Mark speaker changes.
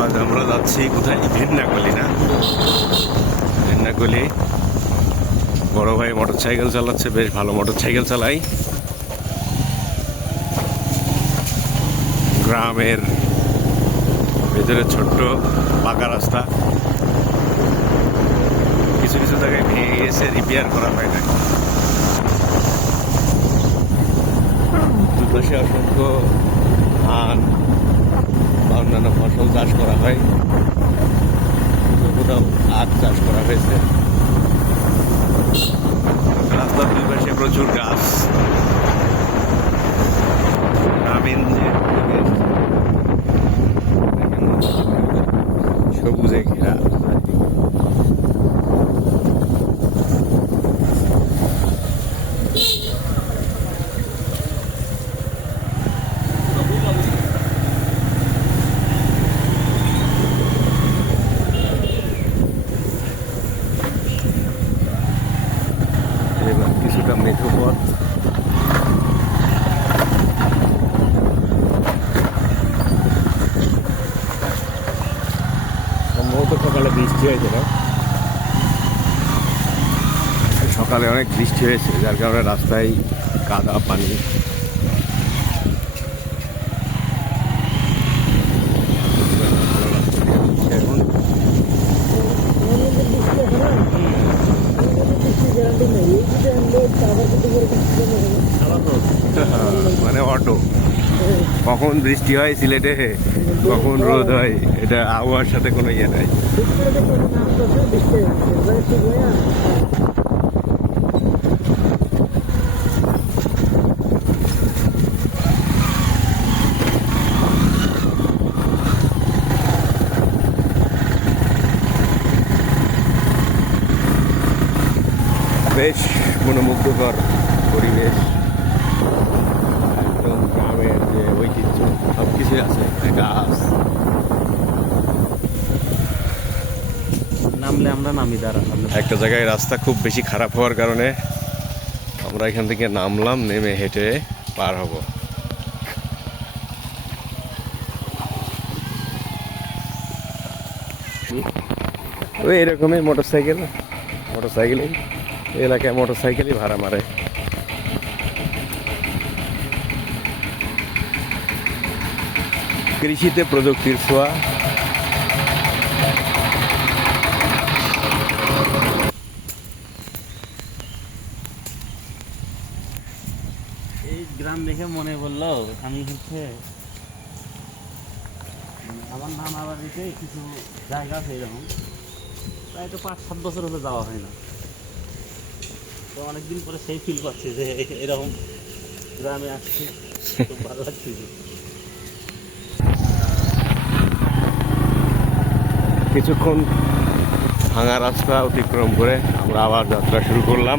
Speaker 1: আজ আমরা যাচ্ছি কোথায়? ভেন্নাকলি না? ভেন্নাকলি বড় ভাই মোটর সাইকেল চালাচ্ছে, বেশ ভালো মোটর সাইকেল চালাই। গ্রামের ভেতরে ছোট্ট পাকা রাস্তা। কিছু কিছু জায়গায় ভেঙে গেছে রিপেয়ার করা হয় না দুপাশে অসংখ্য আখ চাষ করা হয়েছে। রাস্তার দুই পাশে প্রচুর গাছ। গ্রামীণ কিছুটা মেঠো পথ। সম্ভবত সকালে বৃষ্টি হয়েছে, না? সকালে অনেক বৃষ্টি হয়েছে, যার কারণে রাস্তায় কাদা, পানি ভালো রাস্তা দিয়ে যাচ্ছি এখন মানে অটো কখন বৃষ্টি হয় সিলেটে, কখন রোদ হয়, এটা আবহাওয়ার সাথে কোনো ইয়ে নাই। বেশ মনোমুগ্ধকর পরিবেশ একদম গ্রামের যে ঐতিহ্য সব কিছুই আছে গাছ
Speaker 2: নামলে আমরা নামি, দাঁড়া
Speaker 1: একটা জায়গায় রাস্তা খুব বেশি খারাপ হওয়ার কারণে আমরা এখান থেকে নামলাম, নেমে হেঁটে পার হব। ওই এরকমই মোটর সাইকেল মোটর সাইকেলই এলাকায় মোটর সাইকেলই ভাড়া মারে। কৃষিতে প্রযুক্তির ছোঁয়া
Speaker 2: গ্রাম দেখে মনে বলল আমি হচ্ছে, আমার নাম আবার বাড়িতে কিছু জায়গা আছে এরকম। প্রায় তো পাঁচ, সাত বছর হলে যাওয়া হয় না। তো অনেকদিন পরে সেই ফিল পাচ্ছি যে এরকম গ্রামে আসছি, খুব ভালো লাগছে
Speaker 1: কিছুক্ষণ ভাঙা রাস্তা অতিক্রম করে আমরা আবার যাত্রা শুরু করলাম।